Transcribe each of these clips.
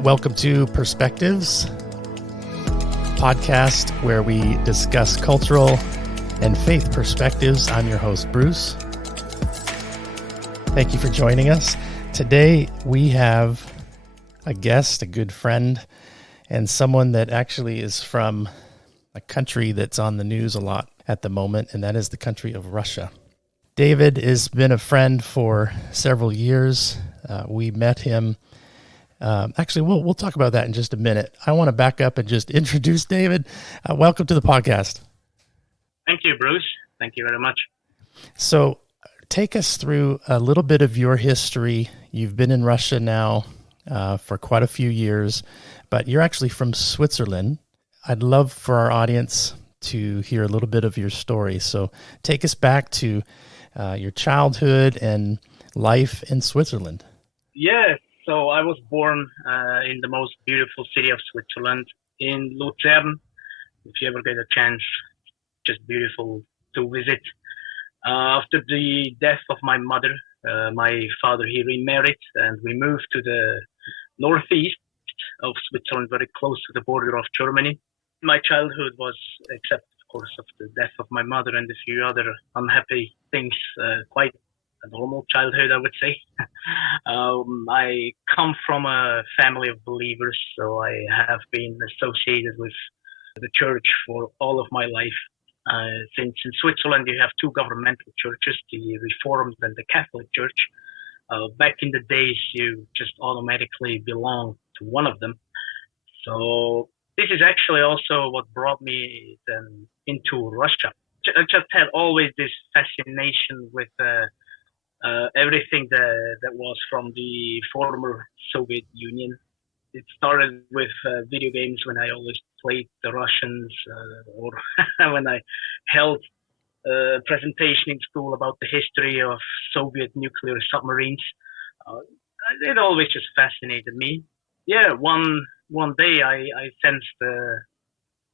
Welcome to Perspectives, podcast where we discuss cultural and faith perspectives. I'm your host, Bruce. Thank you for joining us. Today we have a guest, a good friend, and someone that actually is from a country that's on the news a lot at the moment, and that is the country of Russia. David has been a friend for several years. We met him. Actually, we'll talk about that in just a minute. I want to back up and just introduce David. Welcome to the podcast. Thank you, Bruce. Thank you very much. So take us through a little bit of your history. You've been in Russia now for quite a few years, but you're actually from Switzerland. I'd love for our audience to hear a little bit of your story. So take us back to your childhood and life in Switzerland. Yes. So I was born in the most beautiful city of Switzerland, in Lucerne. If you ever get a chance, just beautiful to visit. After the death of my mother, my father, he remarried, and we moved to the northeast of Switzerland, very close to the border of Germany. My childhood was, except of course of the death of my mother and a few other unhappy things, quite a normal childhood, I would say. I come from a family of believers, so I have been associated with the church for all of my life. Since in Switzerland you have two governmental churches, the Reformed and the Catholic Church. Back in the days, you just automatically belong to one of them. So this is actually also what brought me then into Russia. I just had always this fascination with everything that was from the former Soviet Union. It started with video games when I always played the Russians, or when I held a presentation in school about the history of Soviet nuclear submarines. It always just fascinated me. Yeah, one day I sensed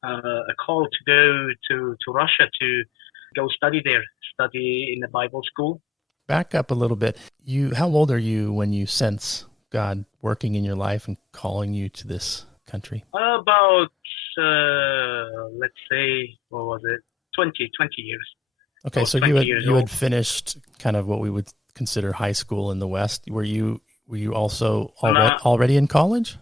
a call to go to Russia to go study in a Bible school. Back up a little bit. How old are you when you sense God working in your life and calling you to this country? About, let's say, what was it? 20 years. Okay, so you had finished kind of what we would consider high school in the West. Were you also already in college?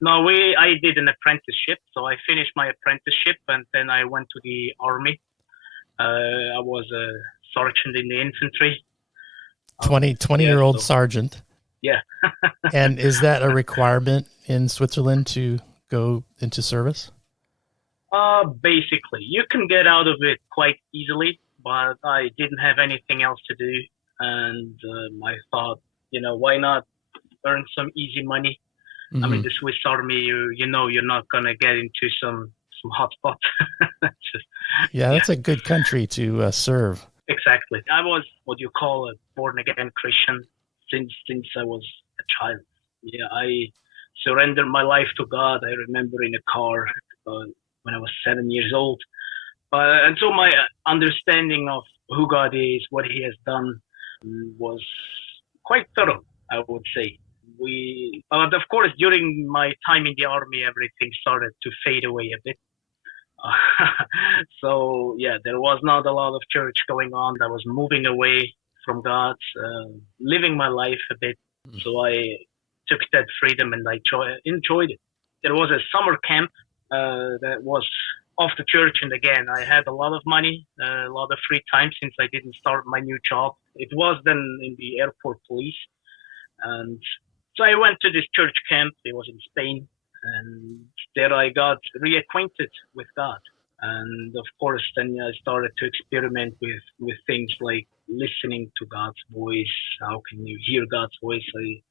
No, I did an apprenticeship. So I finished my apprenticeship and then I went to the army. I was a sergeant in the infantry. 20-year-old sergeant. Yeah. And is that a requirement in Switzerland to go into service? Basically, you can get out of it quite easily, but I didn't have anything else to do. And I thought, why not earn some easy money? Mm-hmm. I mean, the Swiss army, you know, you're not going to get into some hot spots. That's a good country to serve. Exactly. I was what you call a born-again Christian since I was a child. Yeah, I surrendered my life to God. I remember in a car when I was 7 years old. And so my understanding of who God is, what He has done, was quite thorough, I would say. But of course, during my time in the army, everything started to fade away a bit. So yeah, there was not a lot of church going on. I was moving away from God, living my life a bit. So I took that freedom and I enjoyed it. There was a summer camp that was off the church, and again, I had a lot of money, a lot of free time since I didn't start my new job. It was then in the airport police, and so I went to this church camp. It was in Spain. And there I got reacquainted with God. And of course, then I started to experiment with things like listening to God's voice. How can you hear God's voice? I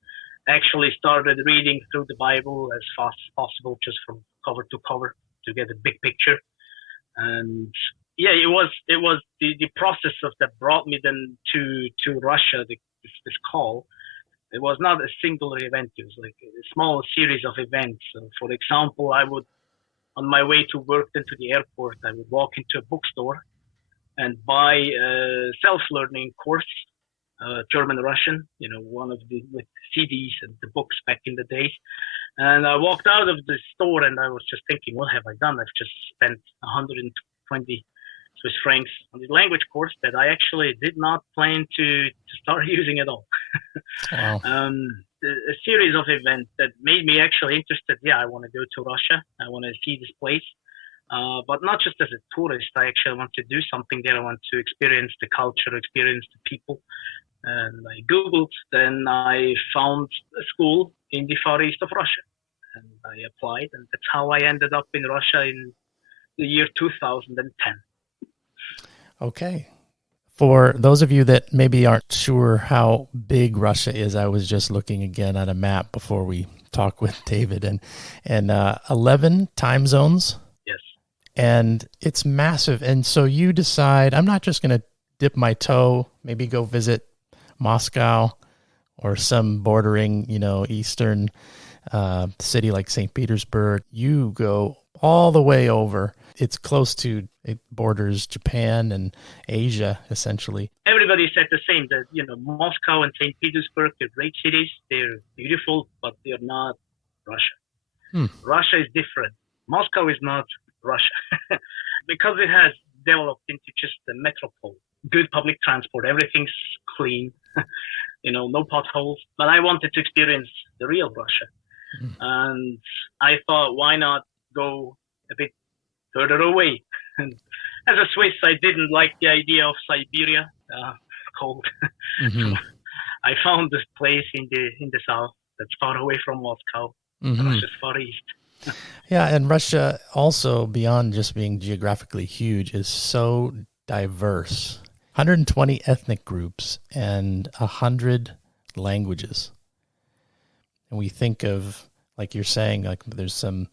actually started reading through the Bible as fast as possible, just from cover to cover to get a big picture. And yeah, it was the process that brought me then to Russia, this call. It was not a singular event. It was like a small series of events. So for example, I would, on my way to work into the airport, I would walk into a bookstore and buy a self-learning course German-Russian, one of the with CDs and the books back in the days. And I walked out of the store and I was just thinking, what have I done? I've just spent 120 Swiss francs on the language course that I actually did not plan to start using at all. Wow. A series of events that made me actually interested. Yeah, I want to go to Russia. I want to see this place. But not just as a tourist. I actually want to do something there. I want to experience the culture, experience the people. And I Googled, then I found a school in the far east of Russia. And I applied, and that's how I ended up in Russia in the year 2010. Okay. For those of you that maybe aren't sure how big Russia is, I was just looking again at a map before we talk with David, and 11 time zones. Yes. And it's massive. And so you decide, I'm not just going to dip my toe, maybe go visit Moscow or some bordering, eastern city like St. Petersburg. You go all the way over. It's close to, it borders Japan and Asia, essentially. Everybody said the same, that, Moscow and St. Petersburg, they're great cities. They're beautiful, but they're not Russia. Russia is different. Moscow is not Russia because it has developed into just a metropole. Good public transport, everything's clean, no potholes. But I wanted to experience the real Russia. And I thought, why not go a bit further away? And as a Swiss, I didn't like the idea of Siberia, cold. So I found this place in the south that's far away from Moscow, Russia's far east. Yeah, and Russia also, beyond just being geographically huge, is so diverse. 120 ethnic groups and 100 languages. And we think of, like you're saying, like there's some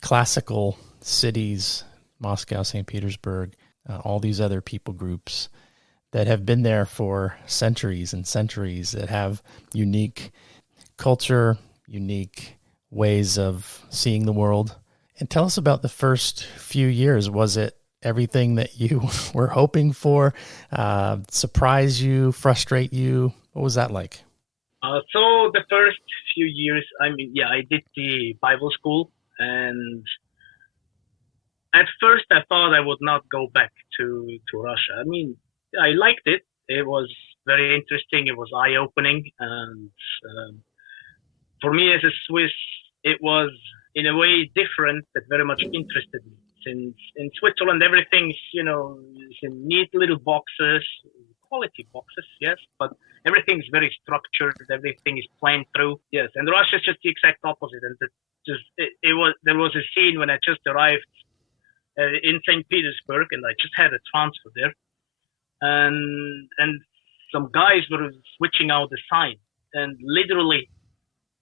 classical cities, Moscow, St. Petersburg, all these other people groups that have been there for centuries and centuries, that have unique culture, unique ways of seeing the world. And tell us about the first few years. Was it everything that you were hoping for? Surprise you, frustrate you? What was that like? So the first few years, I did the Bible school, and at first I thought I would not go back to Russia. I liked it. It was very interesting. It was eye-opening. And for me as a Swiss, it was in a way different, but very much interested me. Since in Switzerland, everything's, is in neat little boxes, quality boxes, yes, but everything's very structured. Everything is planned through. Yes, and Russia is just the exact opposite. And there was a scene when I just arrived in St. Petersburg, and I just had a transfer there, and some guys were switching out the sign, and literally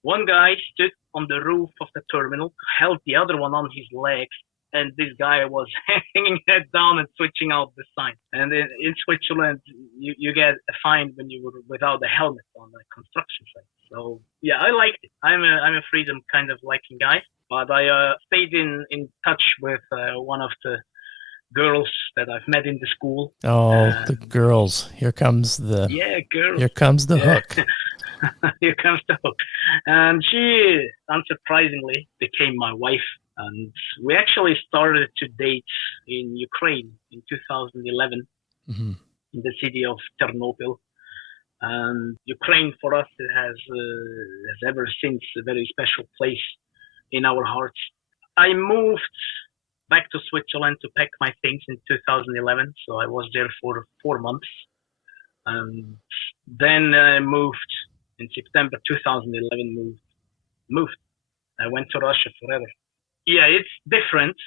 one guy stood on the roof of the terminal, held the other one on his legs, and this guy was hanging head down and switching out the sign. And in Switzerland, you get a fine when you were without a helmet on a construction site. So yeah, I liked it. I'm a freedom kind of liking guy. But I stayed in touch with one of the girls that I've met in the school. Oh, the girls! Here comes the girls. Here comes the hook. Here comes the hook, and she unsurprisingly became my wife. And we actually started to date in Ukraine in 2011 in the city of Ternopil. And Ukraine for us has ever since a very special place in our hearts. I moved back to Switzerland to pack my things in 2011, so I was there for 4 months. And then I moved in September 2011. Moved. I went to Russia forever. Yeah, it's different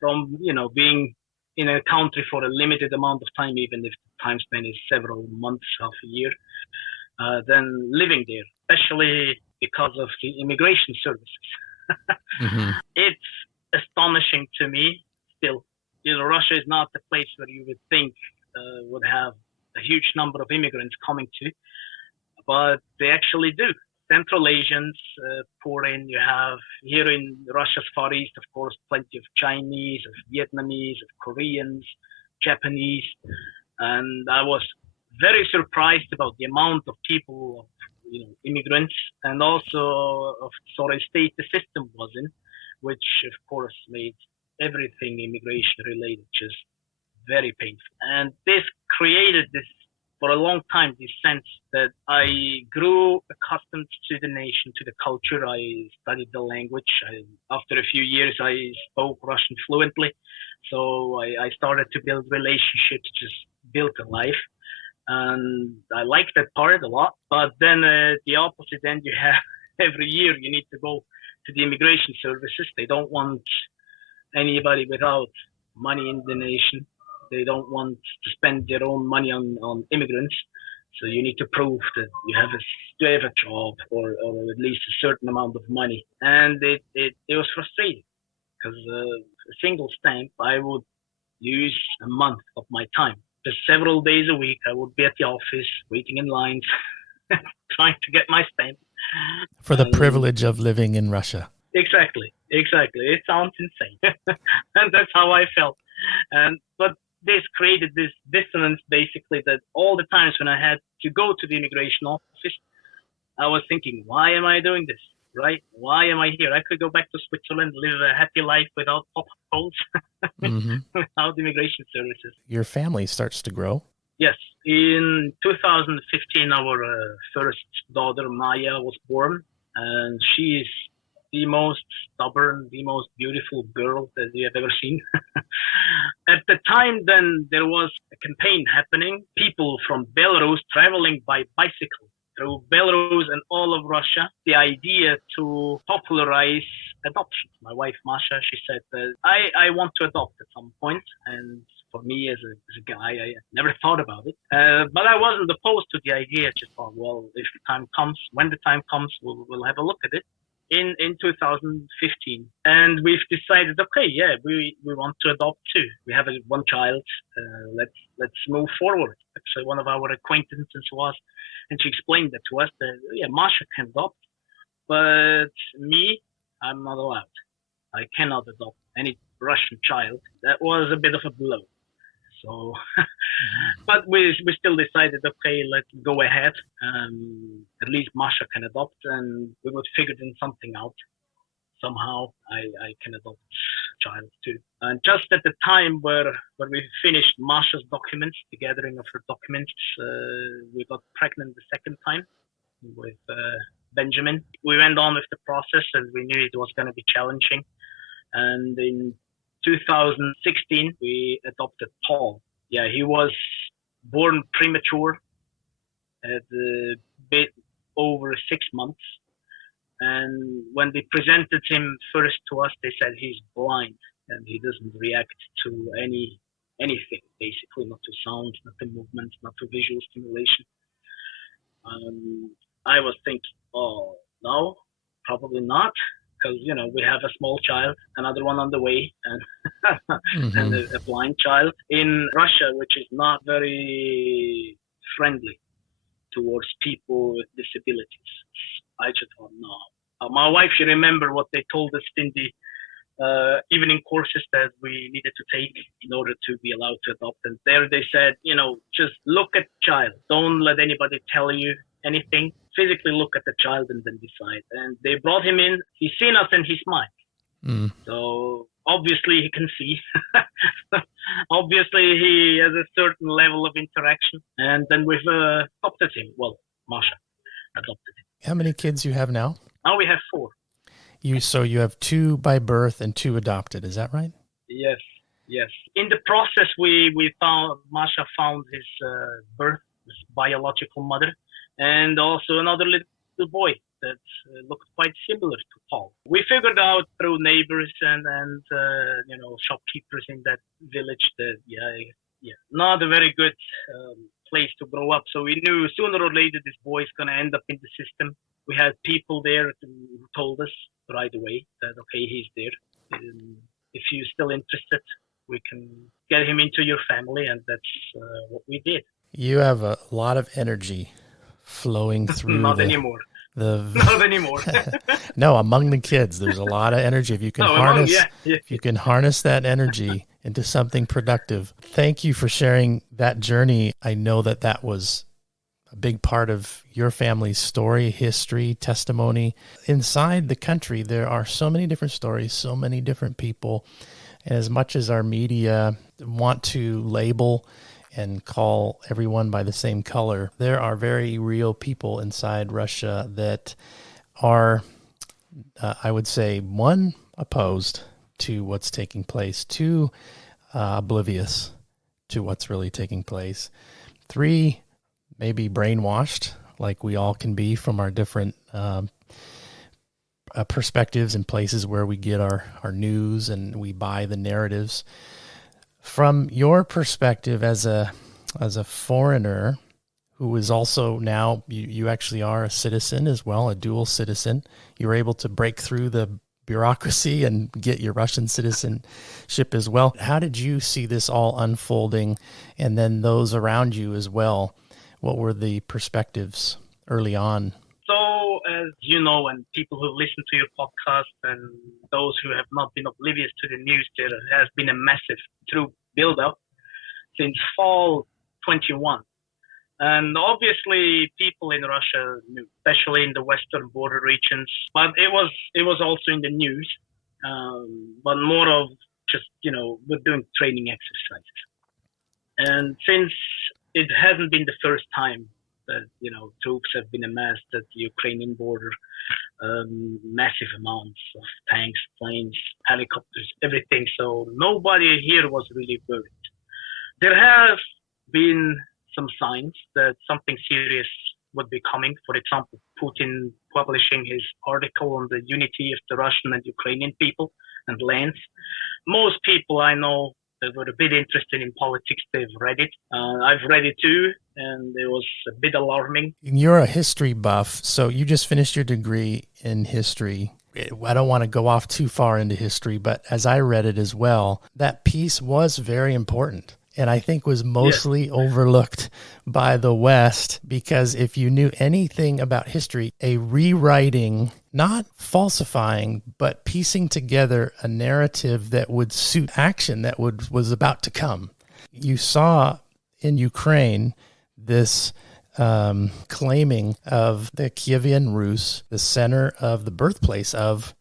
from being in a country for a limited amount of time, even if the time span is several months, half a year, than living there, especially because of the immigration services. It's astonishing to me still. Russia is not the place where you would think would have a huge number of immigrants coming to, but they actually do. Central Asians pour in. You have here in Russia's Far East, of course, plenty of Chinese, of Vietnamese, of Koreans, Japanese. And I was very surprised about the amount of people, immigrants, and also of sort of state the system was in, which of course made everything immigration related just very painful. And this created this, for a long time, this sense that I grew accustomed to the nation, to the culture. I studied the language. After a few years, I spoke Russian fluently. So I started to build relationships, just built a life. And I liked that part a lot. But then the opposite end, you have every year you need to go to the immigration services. They don't want anybody without money in the nation. They don't want to spend their own money on immigrants. So you need to prove that you have a job or at least a certain amount of money. And it was frustrating because a single stamp, I would use a month of my time. Just several days a week, I would be at the office waiting in lines, trying to get my stamp. For the privilege of living in Russia. Exactly. It sounds insane. And that's how I felt. But this created this dissonance, basically, that all the times when I had to go to the immigration office, I was thinking, why am I doing this, right? Why am I here? I could go back to Switzerland, live a happy life without potholes, without immigration services. Your family starts to grow. Yes. In 2015, our first daughter, Maya, was born, and she is the most stubborn, the most beautiful girl that you have ever seen. At the time, then, there was a campaign happening. People from Belarus traveling by bicycle through Belarus and all of Russia. The idea to popularize adoption. My wife, Masha, she said that I want to adopt at some point. And for me, as a guy, I never thought about it. But I wasn't opposed to the idea. Just thought, well, if the time comes, when the time comes, we'll have a look at it. In 2015, and we've decided, okay, yeah, we want to adopt too. We have one child. Let's move forward. Actually, one of our acquaintances was, and she explained that to us that Masha can adopt, but me, I'm not allowed. I cannot adopt any Russian child. That was a bit of a blow. So, but we still decided, okay, let's go ahead. At least Masha can adopt, and we would figure something out. Somehow, I can adopt a child too. And just at the time where we finished Masha's documents, the gathering of her documents, we got pregnant the second time with Benjamin. We went on with the process, and we knew it was going to be challenging. And in 2016, we adopted Paul. Yeah, he was born premature at a bit over 6 months. And when they presented him first to us, they said he's blind and he doesn't react to anything, basically, not to sound, not to movement, not to visual stimulation. I was thinking, oh, no, probably not. Because, we have a small child, another one on the way, and, and a blind child in Russia, which is not very friendly towards people with disabilities. I just thought, no. My wife, she remembered what they told us in the evening courses that we needed to take in order to be allowed to adopt. And there they said, just look at the child. Don't let anybody tell you anything. Physically look at the child and then decide. And they brought him in. He's seen us and he smiled. So obviously he can see. Obviously he has a certain level of interaction. And then we've adopted him. Well, Masha adopted him. How many kids you have now? Now we have 4. So you have 2 by birth and 2 adopted. Is that right? Yes. In the process, Masha found his his biological mother, and also another little boy that looked quite similar to Paul. We figured out through neighbors and shopkeepers in that village that not a very good place to grow up. So we knew sooner or later this boy is going to end up in the system. We had people there who told us right away that, okay, he's there. If you're still interested, we can get him into your family, and that's what we did. You have a lot of energy flowing through Not anymore. Not anymore. No, among the kids, there's a lot of energy. If you can if you can harness that energy into something productive. Thank you for sharing that journey. I know that that was a big part of your family's story, history, testimony. Inside the country, there are so many different stories, so many different people. And as much as our media want to label and call everyone by the same color, there are very real people inside Russia that are, I would say, one, opposed to what's taking place, two, oblivious to what's really taking place, three, maybe brainwashed, like we all can be from our different perspectives and places where we get our news and we buy the narratives. From your perspective as a foreigner who is also now, you actually are a citizen as well, a dual citizen. You were able to break through the bureaucracy and get your Russian citizenship as well. How did you see this all unfolding, and then those around you as well? What were the perspectives early on? So, as you know, and people who listen to your podcast and those who have not been oblivious to the news, there has been a massive troop build-up since fall 21. And obviously, people in Russia knew, especially in the western border regions, but it was also in the news, but more of just, we're doing training exercises. And since it hasn't been the first time that, troops have been amassed at the Ukrainian border, massive amounts of tanks, planes, helicopters, everything. So nobody here was really worried. There have been some signs that something serious would be coming. For example, Putin publishing his article on the unity of the Russian and Ukrainian people and lands. Most people I know that were a bit interested in politics, they've read it. I've read it too, and it was a bit alarming. You're a history buff, so you just finished your degree in history. I don't want to go off too far into history, but as I read it as well, that piece was very important. And I think was mostly overlooked by the West, because if you knew anything about history, a rewriting, not falsifying, but piecing together a narrative that would suit action that was about to come. You saw in Ukraine this claiming of the Kievan Rus, the center of the birthplace of,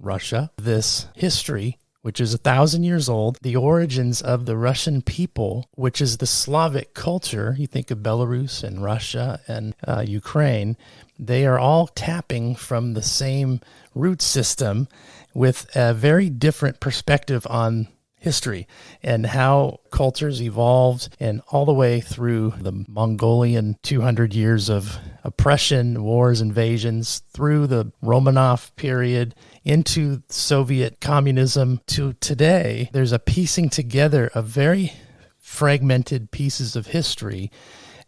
Russia, this history which is 1,000 years old, the origins of the Russian people, which is the Slavic culture. You think of Belarus and Russia and Ukraine, they are all tapping from the same root system with a very different perspective on history and how cultures evolved, and all the way through the Mongolian 200 years of oppression, wars, invasions, through the Romanov period, into Soviet communism to today. There's a piecing together of very fragmented pieces of history.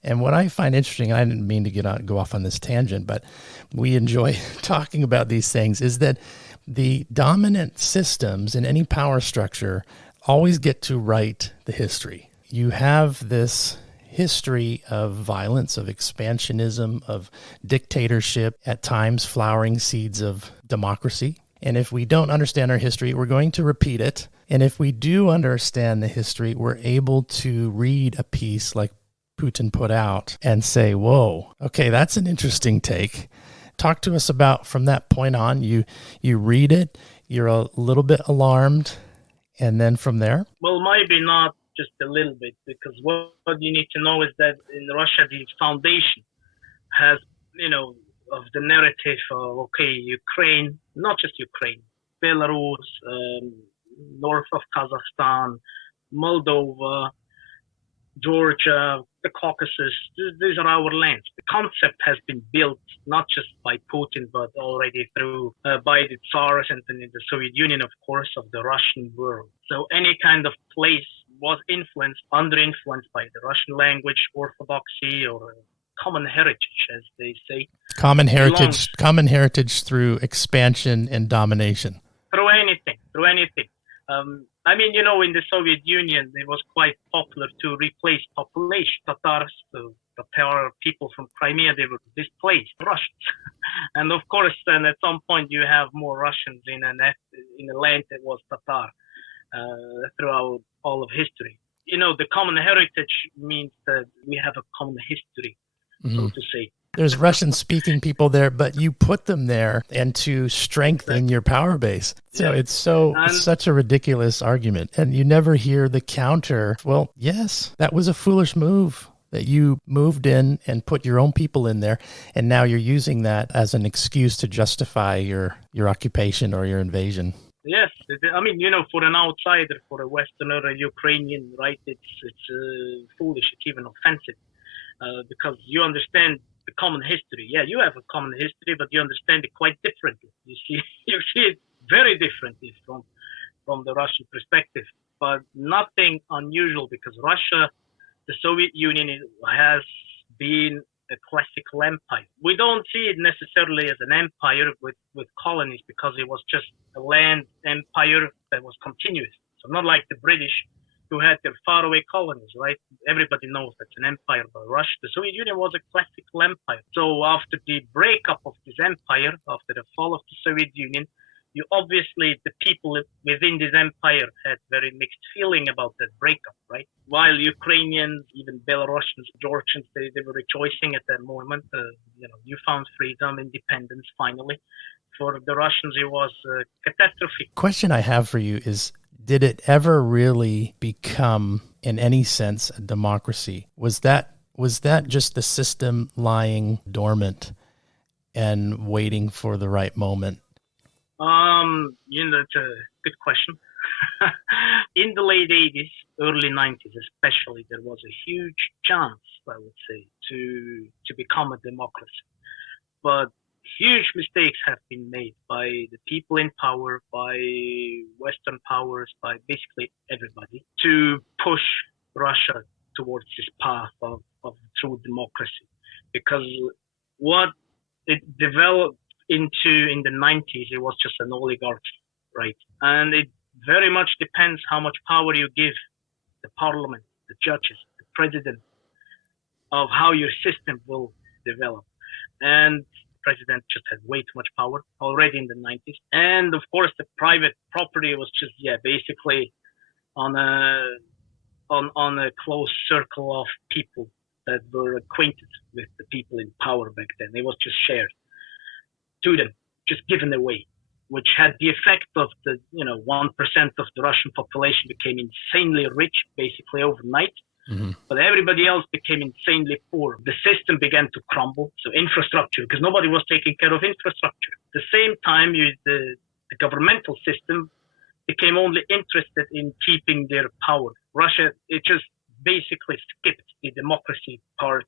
And what I find interesting, and I didn't mean to go off on this tangent, but we enjoy talking about these things, is that the dominant systems in any power structure always get to write the history. You have this history of violence, of expansionism, of dictatorship, at times flowering seeds of democracy. And if we don't understand our history, we're going to repeat it. And if we do understand the history, we're able to read a piece like Putin put out and say, whoa, okay, that's an interesting take. Talk to us about, from that point on, you read it, you're a little bit alarmed, and then from there? Well, maybe not just a little bit, because what you need to know is that in Russia, the foundation has, of the narrative of, Ukraine, not just Ukraine, Belarus, north of Kazakhstan, Moldova, Georgia, the Caucasus, these are our lands. The concept has been built not just by Putin, but already through by the Tsars and then in the Soviet Union, of course, of the Russian world. So any kind of place was under influence by the Russian language, orthodoxy, or common heritage, as they say. Common heritage through expansion and domination. Through anything. I mean, in the Soviet Union, it was quite popular to replace population. Tatars, the Tatar people from Crimea, they were displaced, Russians. And of course, then at some point you have more Russians in a land that was Tatar throughout all of history. The common heritage means that we have a common history, so to say. There's Russian-speaking people there, but you put them there and to strengthen your power base. So it's such a ridiculous argument. And you never hear the counter. Well, yes, that was a foolish move that you moved in and put your own people in there. And now you're using that as an excuse to justify your occupation or your invasion. Yes. I mean, for an outsider, for a Westerner, a Ukrainian, right, it's foolish, it's even offensive because you understand the common history. Yeah, you have a common history, but you understand it quite differently. You see it very differently from the Russian perspective, but nothing unusual because Russia, the Soviet Union, has been a classical empire. We don't see it necessarily as an empire with colonies because it was just a land empire that was continuous. So not like the British who had their faraway colonies, right? Everybody knows that's an empire, but Russia, the Soviet Union was a classical empire. So after the breakup of this empire, after the fall of the Soviet Union, the people within this empire had very mixed feeling about that breakup, right? While Ukrainians, even Belarusians, Georgians, they were rejoicing at that moment. You found freedom, independence, finally. For the Russians, it was a catastrophe. Question I have for you is, did it ever really become, in any sense, a democracy? Was that just the system lying dormant and waiting for the right moment? That's a good question. In the late 80s, early 90s especially, there was a huge chance, I would say, to become a democracy. But huge mistakes have been made by the people in power, by Western powers, by basically everybody, to push Russia towards this path of true democracy. Because what it developed into in the 90s, it was just an oligarchy, right? And it very much depends how much power you give the parliament, the judges, the president, of how your system will develop. And the president just had way too much power already in the 90s. And of course, the private property was just, basically on a close circle of people that were acquainted with the people in power back then. It was just shared to them, just given away, which had the effect of 1% of the Russian population became insanely rich basically overnight. Mm-hmm. But everybody else became insanely poor. The system began to crumble. So infrastructure, because nobody was taking care of infrastructure. At the same time, the governmental system became only interested in keeping their power. Russia, it just basically skipped the democracy part.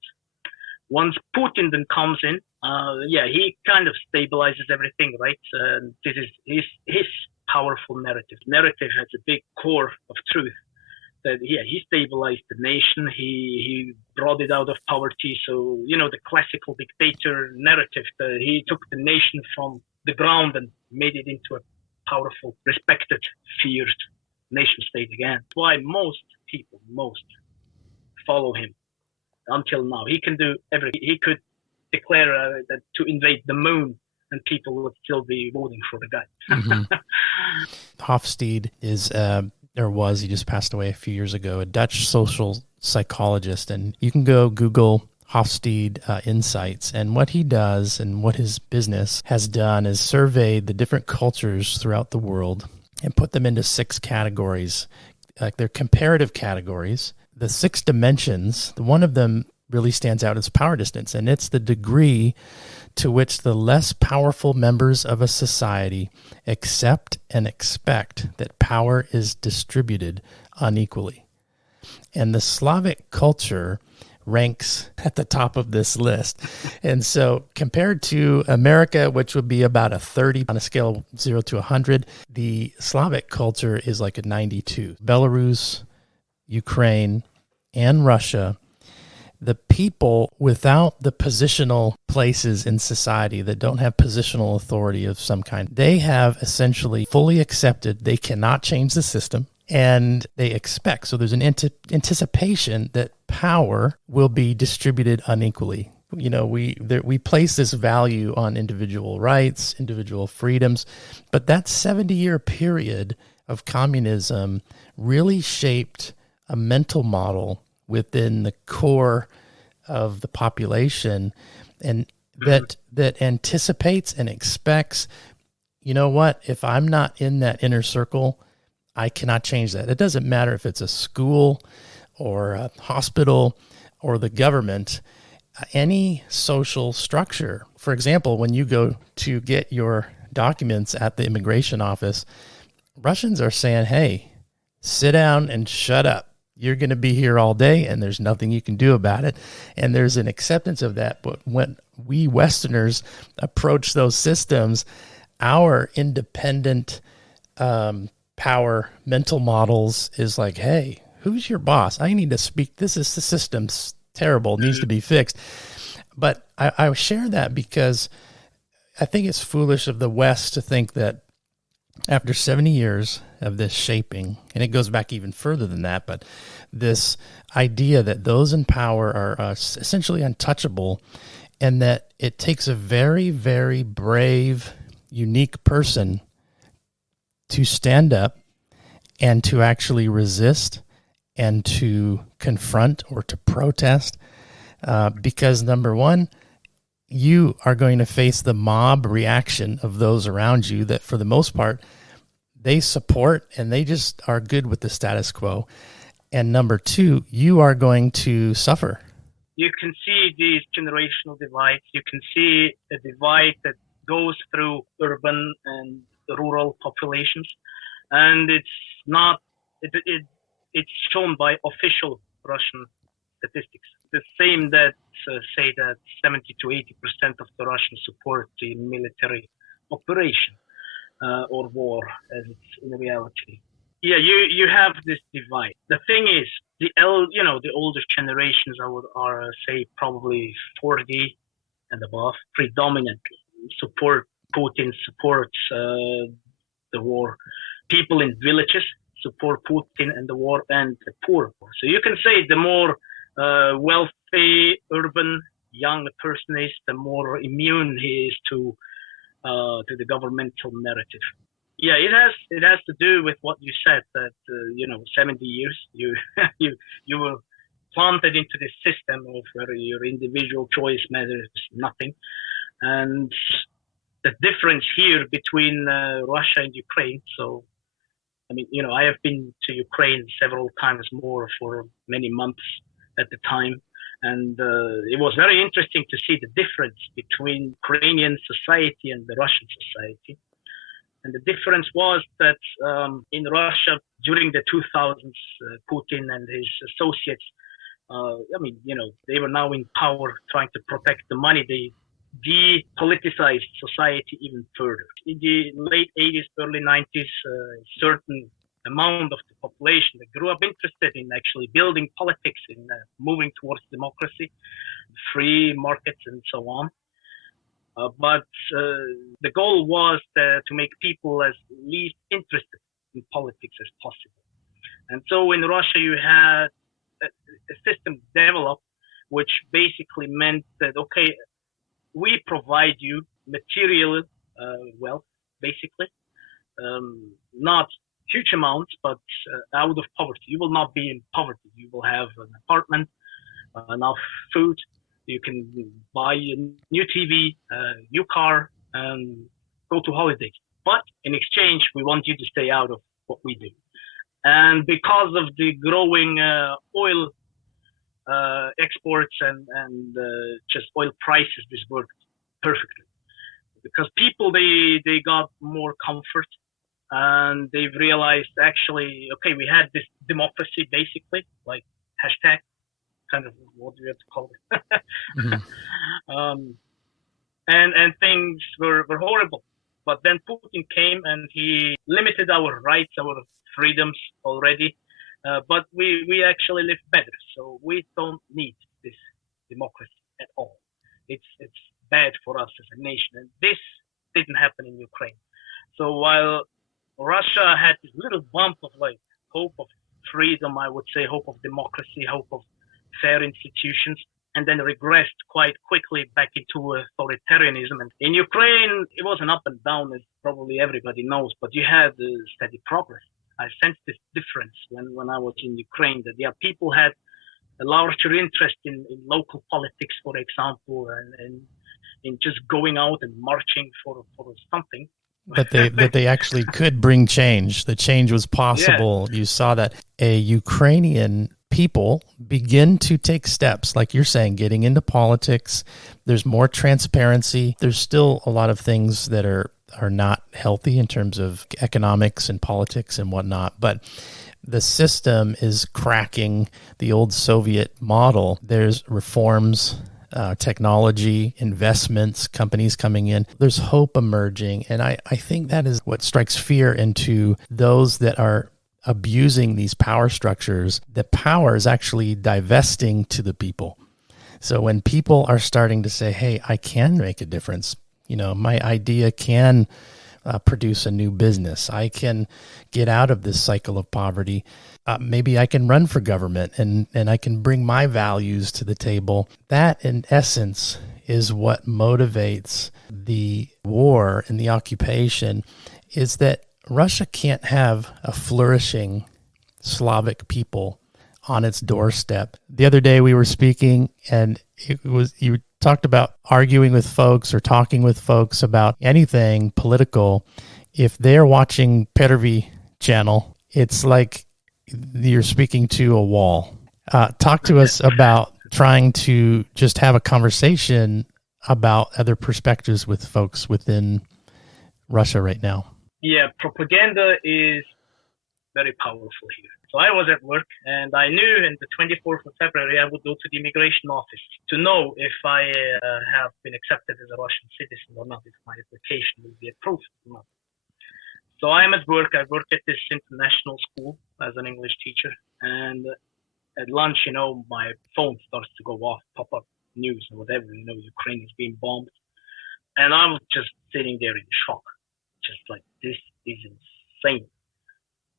Once Putin then comes in, he kind of stabilizes everything, right? This is his powerful narrative. Narrative has a big core of truth. That he stabilized the nation. He brought it out of poverty. So the classical dictator narrative. He took the nation from the ground and made it into a powerful, respected, feared nation state again. That's why most people follow him until now. He can do everything. He could declare that to invade the moon, and people would still be voting for the guy. Mm-hmm. Hofstede is. He just passed away a few years ago, a Dutch social psychologist. And you can go Google Hofstede Insights. And what he does and what his business has done is surveyed the different cultures throughout the world and put them into 6 categories. They're comparative categories. The 6 dimensions, one of them really stands out as power distance, and it's the degree to which the less powerful members of a society accept and expect that power is distributed unequally. And the Slavic culture ranks at the top of this list. And so compared to America, which would be about a 30 on a scale of 0 to 100, the Slavic culture is like a 92. Belarus, Ukraine, and Russia, the people without the positional places in society that don't have positional authority of some kind, they have essentially fully accepted they cannot change the system. and they expect. So there's an anticipation that power will be distributed unequally. You know, we place this value on individual rights, individual freedoms, but that 70-year period of communism really shaped a mental model within the core of the population, and that anticipates and expects, you know what, if I'm not in that inner circle, I cannot change that. It doesn't matter if it's a school or a hospital or the government, any social structure. For example, when you go to get your documents at the immigration office, Russians are saying, hey, sit down and shut up. You're going to be here all day and there's nothing you can do about it. And there's an acceptance of that. But when we Westerners approach those systems, our independent power mental models is like, hey, who's your boss? I need to speak. The system's terrible, needs to be fixed. But I share that because I think it's foolish of the West to think that after 70 years of this shaping, and it goes back even further than that, but this idea that those in power are essentially untouchable, and that it takes a very, very brave, unique person to stand up and to actually resist and to confront or to protest, because number one, you are going to face the mob reaction of those around you that for the most part, they support and they just are good with the status quo. And number two, you are going to suffer. You can see these generational divides. You can see a divide that goes through urban and rural populations. And it's not, it's shown by official Russian statistics. The same that say that 70 to 80% of the Russians support the military operation or war, as it's in reality. Yeah, you have this divide. The thing is, the older generations are say probably 40 and above, predominantly support Putin, supports the war. People in villages support Putin and the war, and the poor. So you can say the more wealthy, urban, young person is, the more immune he is to the governmental narrative. Yeah, it has to do with what you said, that 70 years you were planted into this system of where your individual choice matters nothing, and the difference here between Russia and Ukraine. So, I mean, I have been to Ukraine several times more for many months at the time. And it was very interesting to see the difference between Ukrainian society and the Russian society. And the difference was that in Russia, during the 2000s, Putin and his associates, they were now in power trying to protect the money. They depoliticized society even further. In the late 80s, early 90s, certain amount of the population that grew up interested in actually building politics, in moving towards democracy, free markets, and so on. But the goal was to make people as least interested in politics as possible. And so in Russia, you had a system developed, which basically meant that, okay, we provide you material wealth, basically, not huge amounts, but out of poverty. You will not be in poverty. You will have an apartment, enough food. You can buy a new TV, new car, and go to holidays. But in exchange, we want you to stay out of what we do. And because of the growing oil exports and just oil prices, this worked perfectly. Because people, they got more comfort, and they've realized, actually, okay, we had this democracy, basically, like hashtag, kind of what do we have to call it? Mm-hmm. And things were horrible. But then Putin came and he limited our rights, our freedoms already. But we actually live better. So we don't need this democracy at all. It's bad for us as a nation. And this didn't happen in Ukraine. So while Russia had this little bump of like hope of freedom, I would say, hope of democracy, hope of fair institutions, and then regressed quite quickly back into authoritarianism. And in Ukraine, it was an up and down, as probably everybody knows, but you had steady progress. I sensed this difference when I was in Ukraine, that people had a larger interest in local politics, for example, and in just going out and marching for something. That they actually could bring change. The change was possible. Yeah. You saw that a Ukrainian people begin to take steps, like you're saying, getting into politics. There's more transparency. There's still a lot of things that are not healthy in terms of economics and politics and whatnot, but the system is cracking the old Soviet model. There's reforms, technology, investments, companies coming in. There's hope emerging. And I think that is what strikes fear into those that are abusing these power structures. The power is actually divesting to the people. So when people are starting to say, hey, I can make a difference, my idea can produce a new business. I can get out of this cycle of poverty. Maybe I can run for government and I can bring my values to the table. That, in essence, is what motivates the war and the occupation, is that Russia can't have a flourishing Slavic people on its doorstep. The other day we were speaking, and you talked about arguing with folks or talking with folks about anything political. If they're watching Pervy channel, it's like you're speaking to a wall. Talk to us about trying to just have a conversation about other perspectives with folks within Russia right now. Yeah, propaganda is very powerful here. So I was at work, and I knew in the 24th of February I would go to the immigration office to know if I have been accepted as a Russian citizen or not, if my application will be approved or not. So I am at work. I work at this international school as an English teacher, and at lunch, my phone starts to go off, pop up news or whatever, Ukraine is being bombed. And I was just sitting there in shock, just like, this is insane.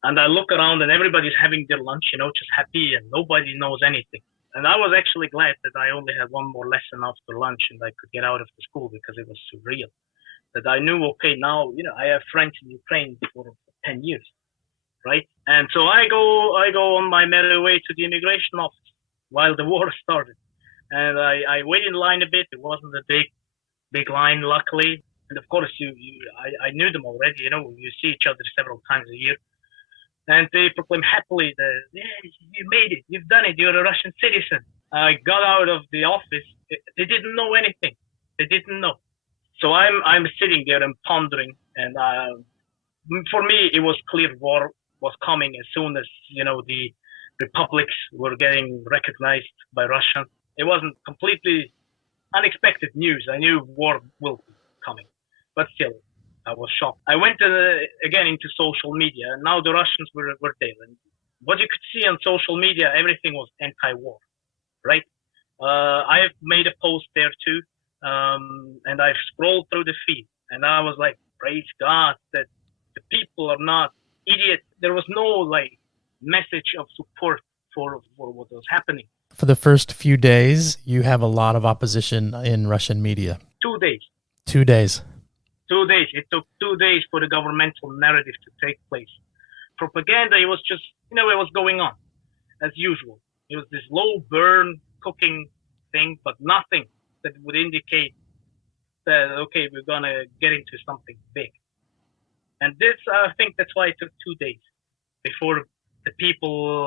And I look around and everybody's having their lunch, just happy, and nobody knows anything. And I was actually glad that I only had one more lesson after lunch and I could get out of the school, because it was surreal. That I knew, okay, now, I have friends in Ukraine for 10 years, right? And so I go on my merry way to the immigration office while the war started. And I wait in line a bit. It wasn't a big line, luckily. And of course, I knew them already, you see each other several times a year. And they proclaim happily that, yeah, you made it, you've done it, you're a Russian citizen. I got out of the office. They didn't know anything. They didn't know. So I'm sitting there and pondering. And for me, it was clear war was coming as soon as, the republics were getting recognized by Russia. It wasn't completely unexpected news. I knew war will be coming. But still, I was shocked. I went again into social media, and now the Russians were there. And what you could see on social media, everything was anti-war, right? I have made a post there too, and I've scrolled through the feed, and I was like, praise God that the people are not idiots. There was no message of support for what was happening. For the first few days, you have a lot of opposition in Russian media. 2 days. 2 days. 2 days. It took 2 days for the governmental narrative to take place. Propaganda, it was just, it was going on as usual. It was this low burn cooking thing, but nothing that would indicate that, okay, we're going to get into something big. And this, I think that's why it took 2 days before the people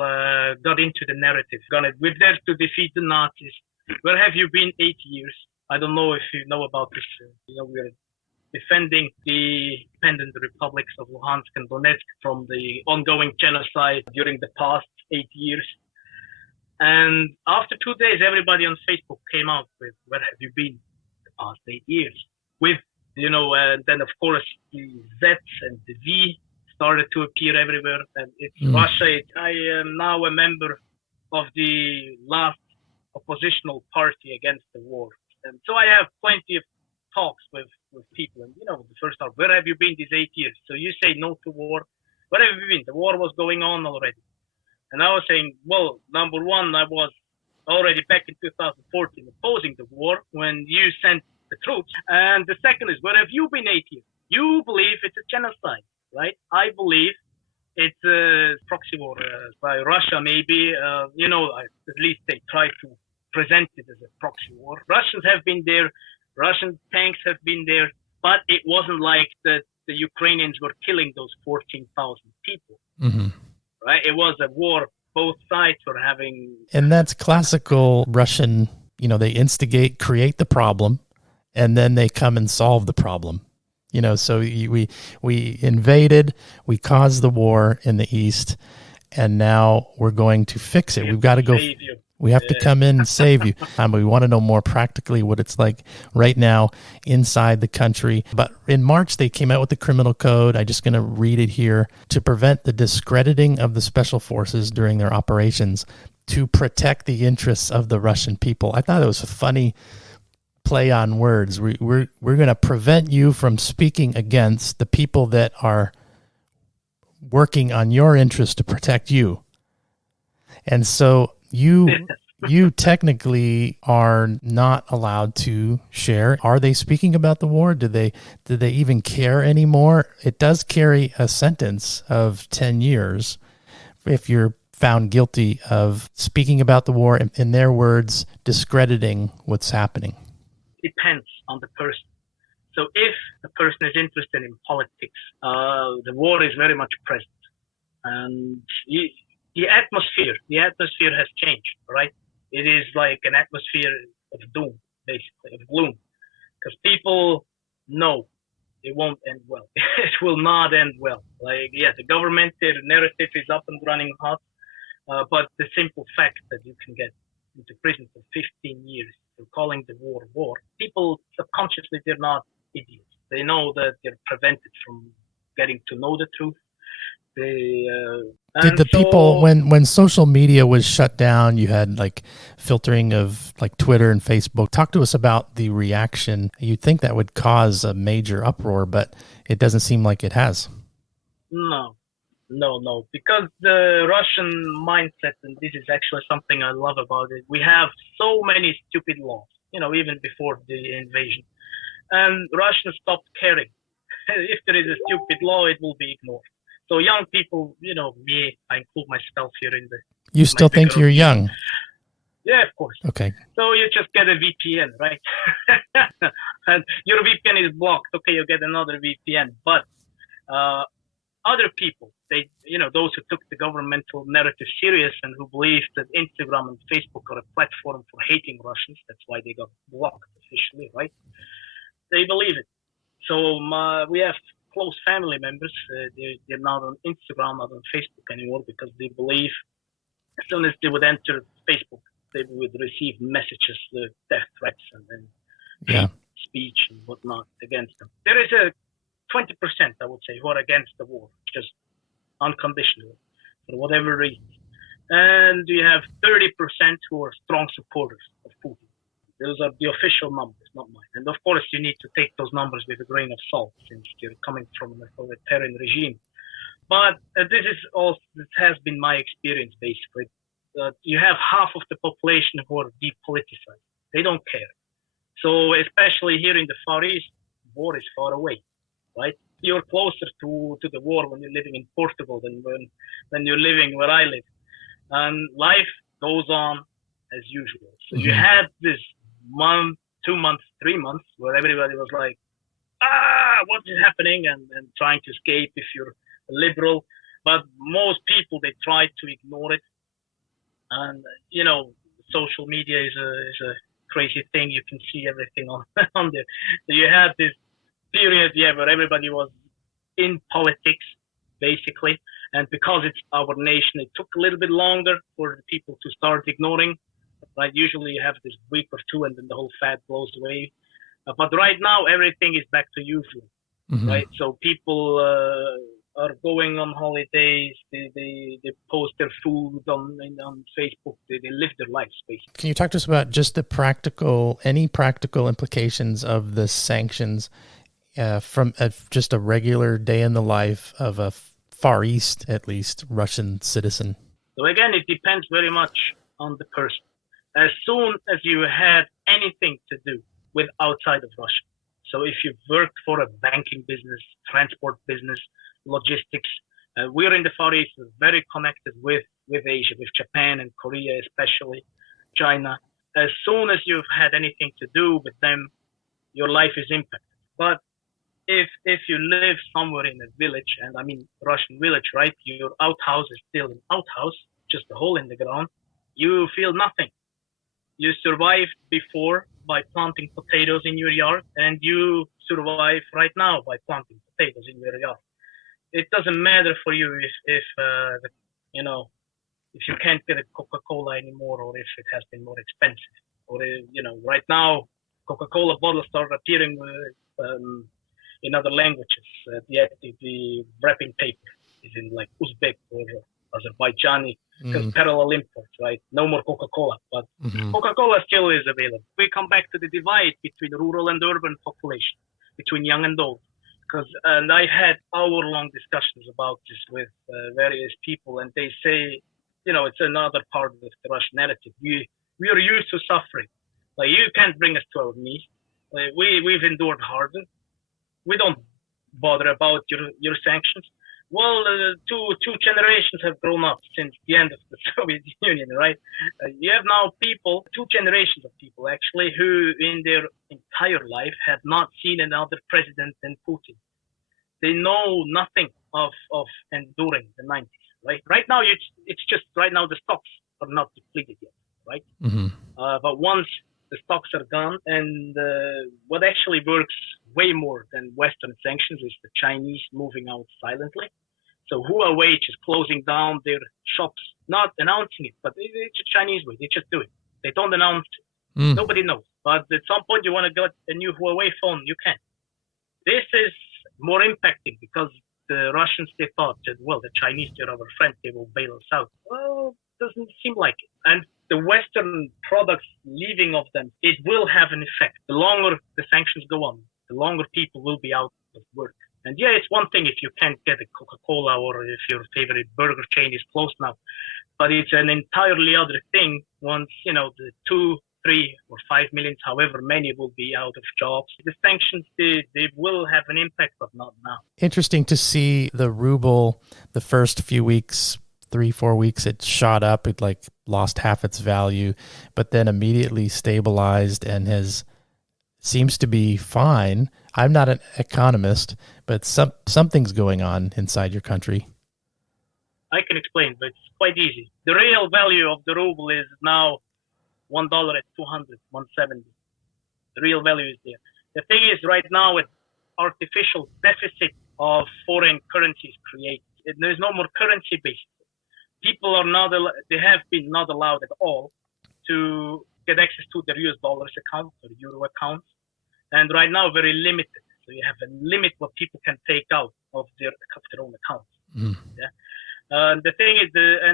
got into the narrative. We're there to defeat the Nazis. Where have you been 8 years? I don't know if you know about this. We're defending the independent republics of Luhansk and Donetsk from the ongoing genocide during the past 8 years. And after 2 days, everybody on Facebook came out with, where have you been the past 8 years? With, and then of course the Zs and the V started to appear everywhere. And it's Russia. I am now a member of the last oppositional party against the war. And so I have plenty of talks with people. And, the first time, where have you been these 8 years? So you say no to war. Where have you been? The war was going on already. And I was saying, well, number one, I was already back in 2014 opposing the war when you sent the troops. And the second is, where have you been 8 years? You believe it's a genocide, right? I believe it's a proxy war by Russia, maybe. At least they try to present it as a proxy war. Russians have been there. Russian tanks have been there. But it wasn't like the Ukrainians were killing those 14,000 people. Mm-hmm. Right? It was a war. Both sides were having... And that's classical Russian, they instigate, create the problem, and then they come and solve the problem. So we invaded, we caused the war in the East, and now we're going to fix it. We've got to go. We have to come in and save you. We want to know more practically what it's like right now inside the country. But in March, they came out with the criminal code. I'm just going to read it here. To prevent the discrediting of the special forces during their operations, to protect the interests of the Russian people. I thought it was a funny play on words. We're going to prevent you from speaking against the people that are working on your interest to protect you. And so you technically are not allowed to share. Are they speaking about the war? Do they even care anymore? It does carry a sentence of 10 years if you're found guilty of speaking about the war, in their words, discrediting what's happening. Depends on the person. So if the person is interested in politics, the war is very much present. And the atmosphere has changed, right? It is like an atmosphere of doom, basically, of gloom. Because people know it won't end well. It will not end well. The government, their narrative is up and running hot. But the simple fact that you can get into prison for 15 years for calling the war war, people subconsciously, they're not idiots. They know that they're prevented from getting to know the truth. Did the people, when social media was shut down, you had filtering of Twitter and Facebook. Talk to us about the reaction. You'd think that would cause a major uproar, but it doesn't seem like it has. No, because the Russian mindset, and this is actually something I love about it, we have so many stupid laws, even before the invasion. And Russians stopped caring. If there is a stupid law, it will be ignored. So young people, me, I include myself here in the... You still think you're young? Yeah, of course. Okay. So you just get a VPN, right? And your VPN is blocked. Okay, you get another VPN. But other people, those who took the governmental narrative serious and who believe that Instagram and Facebook are a platform for hating Russians, that's why they got blocked officially, right? They believe it. So we have close family members, they're not on Instagram, not on Facebook anymore, because they believe as soon as they would enter Facebook, they would receive messages, death threats, and then speech and whatnot against them. There is a 20%, I would say, who are against the war, just unconditionally, for whatever reason. And you have 30% who are strong supporters of Putin. Those are the official numbers, not mine. And of course, you need to take those numbers with a grain of salt, since they're coming from an authoritarian regime. But this has been my experience, basically. You have half of the population who are depoliticized. They don't care. So especially here in the Far East, war is far away, right? You're closer to the war when you're living in Portugal than when you're living where I live. And life goes on as usual. So you had this month, 2 months, 3 months where everybody was like, what is happening? And trying to escape if you're liberal. But most people, they try to ignore it. And, social media is a crazy thing. You can see everything on there. So you had this period, where everybody was in politics, basically. And because it's our nation, it took a little bit longer for the people to start ignoring. Right? Usually you have this week or two and then the whole fad blows away. But right now, everything is back to usual, right? So people are going on holidays. They post their food on Facebook. They live their lives, basically. Can you talk to us about just any practical implications of the sanctions from just a regular day in the life of a Far East, at least, Russian citizen? So again, it depends very much on the person. As soon as you had anything to do with outside of Russia, so if you've worked for a banking business, transport business, logistics, we're in the Far East, very connected with Asia, with Japan and Korea, especially China. As soon as you've had anything to do with them, your life is impacted. But if you live somewhere in a village, and I mean Russian village, right? Your outhouse is still an outhouse, just a hole in the ground. You feel nothing. You survived before by planting potatoes in your yard, and you survive right now by planting potatoes in your yard. It doesn't matter for you if you know if you can't get a Coca-Cola anymore, or if it has been more expensive, or right now Coca-Cola bottles start appearing in other languages. The wrapping paper is in like Uzbek or Azerbaijani, because parallel imports, right? No more Coca-Cola, but Coca-Cola still is available. We come back to the divide between rural and urban population, between young and old. And I had hour-long discussions about this with various people, and they say, it's another part of the Russian narrative. We are used to suffering. Like, you can't bring us to our knees. Like, we've endured harder. We don't bother about your sanctions. Well, two generations have grown up since the end of the Soviet Union, right? You have now two generations of people actually, who in their entire life have not seen another president than Putin. They know nothing of enduring the 90s, right? Right now, it's just right now the stocks are not depleted yet, right? But once the stocks are gone, and what actually works way more than Western sanctions is the Chinese moving out silently. So Huawei is closing down their shops, not announcing it, but it's a Chinese way. They just do it. They don't announce it. Nobody knows. But at some point, you want to get a new Huawei phone, you can. This is more impacting because the Russians, they thought that, well, the Chinese, they're our friends, they will bail us out. Well, doesn't seem like it. And the Western products leaving of them, it will have an effect. The longer the sanctions go on, the longer people will be out of work. And yeah, it's one thing if you can't get a Coca-Cola or if your favorite burger chain is closed now, but it's an entirely other thing once, the 2, 3, or 5 million, however many, will be out of jobs. The sanctions, they will have an impact, but not now. Interesting to see the ruble the first few weeks, 3-4 weeks, it shot up. It like lost half its value, but then immediately stabilized and seems to be fine. I'm not an economist, but something's going on inside your country. I can explain, but it's quite easy. The real value of the ruble is now $1 at 200, 170. The real value is there. The thing is, right now, an artificial deficit of foreign currencies created. There's no more currency basically. People are not, they have been not allowed at all to get access to their US dollars account or euro accounts. And right now, very limited. So you have a limit what people can take out of their own accounts. Yeah. The thing is, the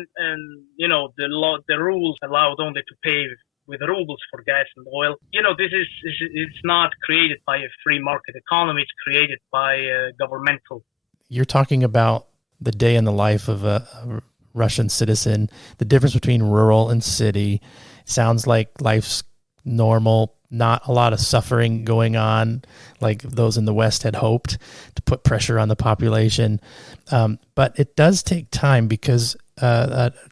rules allowed only to pay with rubles for gas and oil. It's not created by a free market economy. It's created by governmental. You're talking about the day in the life of a Russian citizen, the difference between rural and city. Sounds like life's normal, not a lot of suffering going on like those in the West had hoped to put pressure on the population. But it does take time because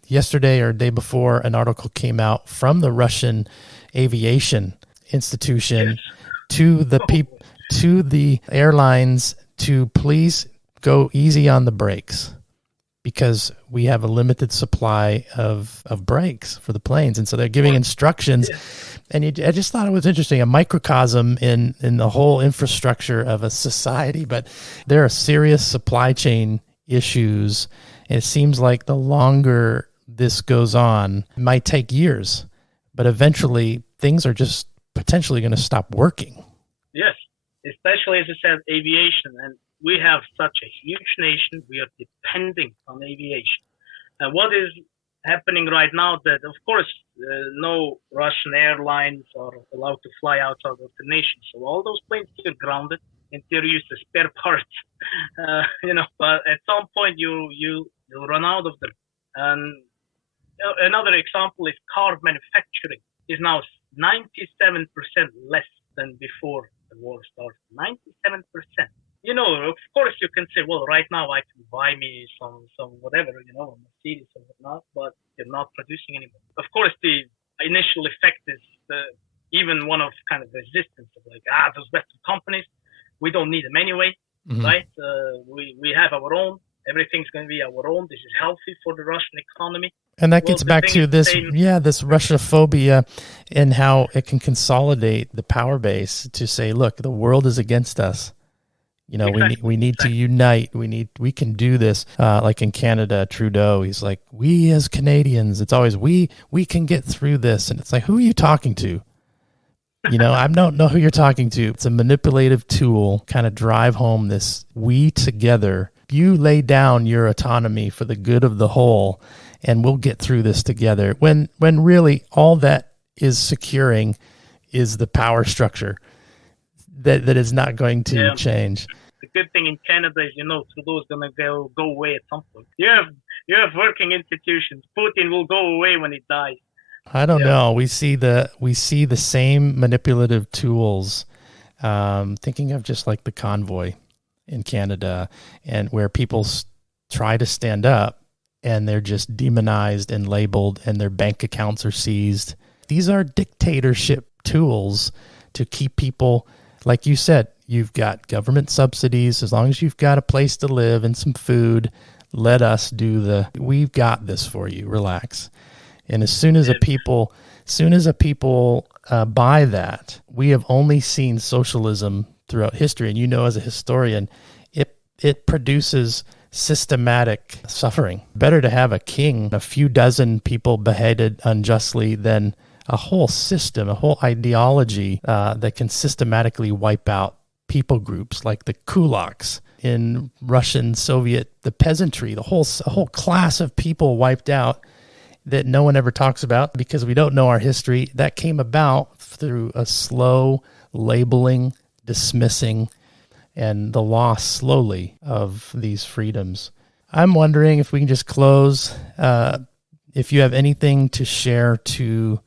yesterday or day before, an article came out from the Russian Aviation Institution to the airlines to please go easy on the brakes, because we have a limited supply of brakes for the planes. And so they're giving instructions. And I just thought it was interesting, a microcosm in the whole infrastructure of a society. But there are serious supply chain issues. And it seems like the longer this goes on, it might take years, but eventually things are just potentially going to stop working. Yes, especially, as I said, aviation. And we have such a huge nation. We are depending on aviation. And what is happening right now, that of course no Russian airlines are allowed to fly outside of the nation. So all those planes are grounded until you use the spare parts. But at some point you run out of them. And another example is car manufacturing is now 97% less than before the war started. 97%. Of course you can say, well, right now I can buy me some whatever, a Mercedes or whatnot, but they're not producing anymore. Of course, the initial effect is even one of kind of resistance of like, those Western companies, we don't need them anyway, right? We have our own. Everything's going to be our own. This is healthy for the Russian economy. And that gets back to this, this Russia-phobia and how it can consolidate the power base to say, look, the world is against us. Exactly. we need to unite. We can do this. Like in Canada, Trudeau, he's like, we as Canadians, it's always we can get through this. And it's like, who are you talking to? I don't know who you're talking to. It's a manipulative tool, kind of drive home this we together. You lay down your autonomy for the good of the whole, and we'll get through this together. When really all that is securing is the power structure that is not going to change. The good thing in Canada is, Trudeau's going to go away at some point. You have working institutions. Putin will go away when he dies. I don't know. We see the same manipulative tools. Thinking of just like the convoy in Canada, and where people try to stand up and they're just demonized and labeled, and their bank accounts are seized. These are dictatorship tools to keep people, like you said, you've got government subsidies. As long as you've got a place to live and some food, let us do we've got this for you. Relax. And as soon as a people buy that, we have only seen socialism throughout history. And as a historian, it produces systematic suffering. Better to have a king, a few dozen people beheaded unjustly than a whole system, a whole ideology that can systematically wipe out people groups like the kulaks in Russian, Soviet, the peasantry, a whole class of people wiped out that no one ever talks about because we don't know our history. That came about through a slow labeling, dismissing, and the loss slowly of these freedoms. I'm wondering if we can just close, if you have anything to share to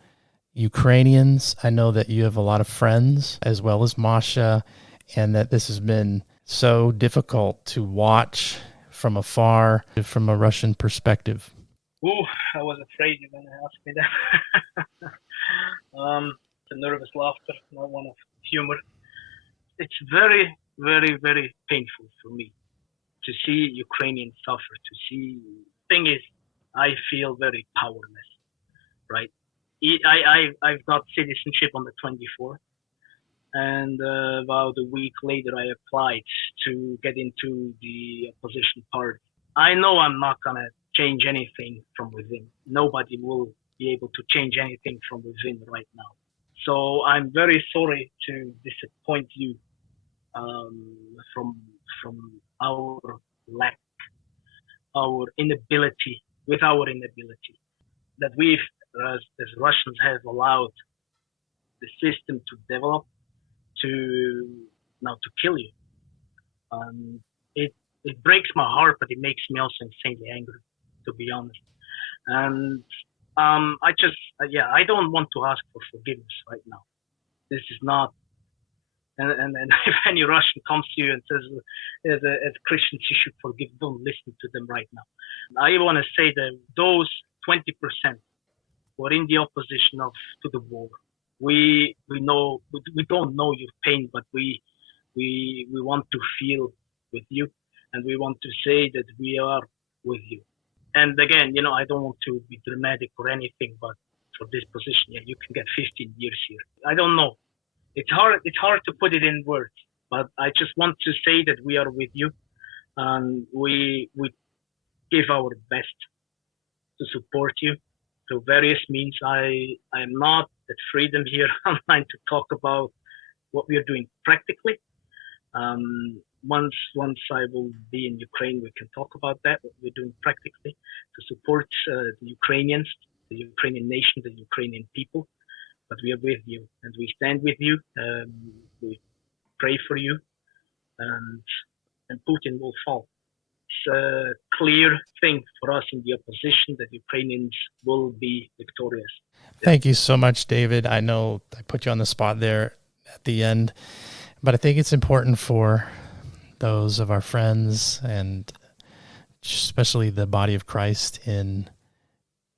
Ukrainians. I know that you have a lot of friends as well as Masha, and that this has been so difficult to watch from afar from a Russian perspective. Ooh, I was afraid you're going to ask me that. The nervous laughter, not one of humor. It's very, very, very painful for me to see Ukrainians suffer, thing is, I feel very powerless, right? I've got citizenship on the 24th, and about a week later I applied to get into the opposition party. I know I'm not going to change anything from within. Nobody will be able to change anything from within right now. So I'm very sorry to disappoint you from our lack, our inability, that we as Russians have allowed the system to develop to kill you. It breaks my heart, but it makes me also insanely angry, to be honest. And I don't want to ask for forgiveness right now. This is not, and if any Russian comes to you and says, as Christians, you should forgive, don't listen to them right now. I want to say that those 20% who are in the opposition to the war, we know, we don't know your pain, but we want to feel with you, and we want to say that we are with you. And again, I don't want to be dramatic or anything, but for this position, you can get 15 years here. I don't know. It's hard to put it in words, but I just want to say that we are with you, and we give our best to support you through various means. I am not at freedom here online to talk about what we are doing practically. Once I will be in Ukraine, we can talk about that, what we're doing practically to support the Ukrainians, the Ukrainian nation, the Ukrainian people. But we are with you, and we stand with you. We pray for you, and Putin will fall. It's a clear thing for us in the opposition that Ukrainians will be victorious. Thank you so much, David. I know I put you on the spot there at the end, but I think it's important for those of our friends and especially the body of Christ in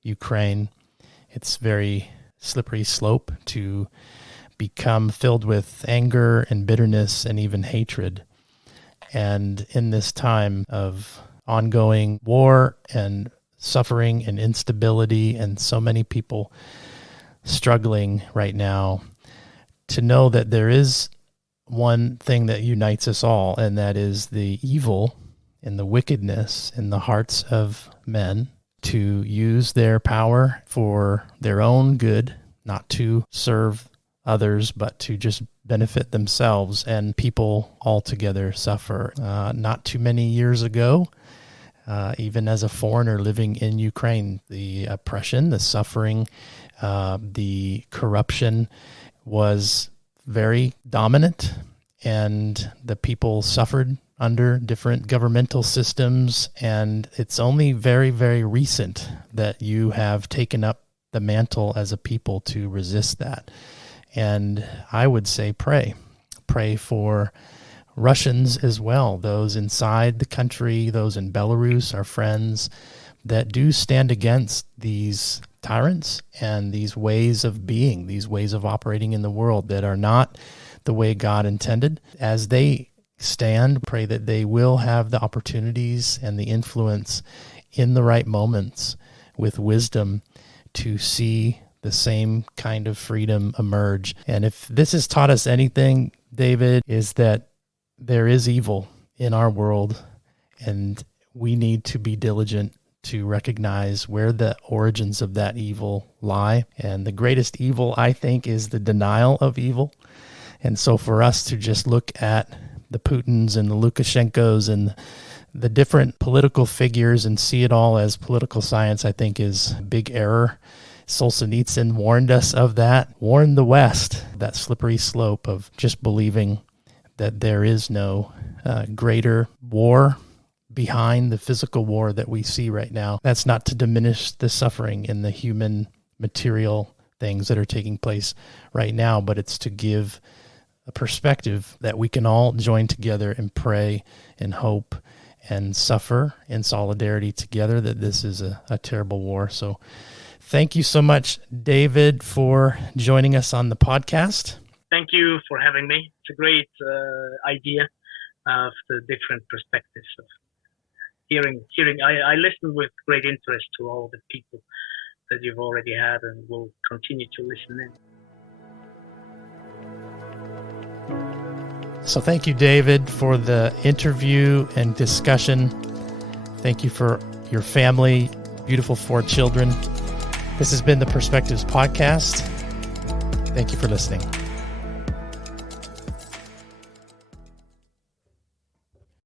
Ukraine. It's very slippery slope to become filled with anger and bitterness and even hatred. And in this time of ongoing war and suffering and instability and so many people struggling right now, to know that there is one thing that unites us all, and that is the evil and the wickedness in the hearts of men to use their power for their own good, not to serve others, but to just benefit themselves, and people altogether suffer. Not too many years ago, even as a foreigner living in Ukraine, the oppression, the suffering, the corruption was very dominant, and the people suffered under different governmental systems. And it's only very, very recent that you have taken up the mantle as a people to resist that. And I would say pray for Russians as well, those inside the country, those in Belarus, our friends that do stand against these tyrants and these ways of being, these ways of operating in the world that are not the way God intended. As they stand, pray that they will have the opportunities and the influence in the right moments with wisdom to see the same kind of freedom emerge. And if this has taught us anything, David, is that there is evil in our world, and we need to be diligent to recognize where the origins of that evil lie. And the greatest evil, I think, is the denial of evil. And so for us to just look at the Putins and the Lukashenkos and the different political figures and see it all as political science, I think is a big error. Solzhenitsyn warned us of that, warned the West, that slippery slope of just believing that there is no greater war behind the physical war that we see right now. That's not to diminish the suffering in the human material things that are taking place right now, but it's to give a perspective that we can all join together and pray and hope and suffer in solidarity together, that this is a terrible war. So thank you so much, David, for joining us on the podcast. Thank you for having me. It's a great idea of the different perspectives of hearing. I listened with great interest to all the people that you've already had and will continue to listen in. So thank you, David, for the interview and discussion. Thank you for your family, beautiful 4 children. This has been the Perspectives Podcast. Thank you for listening.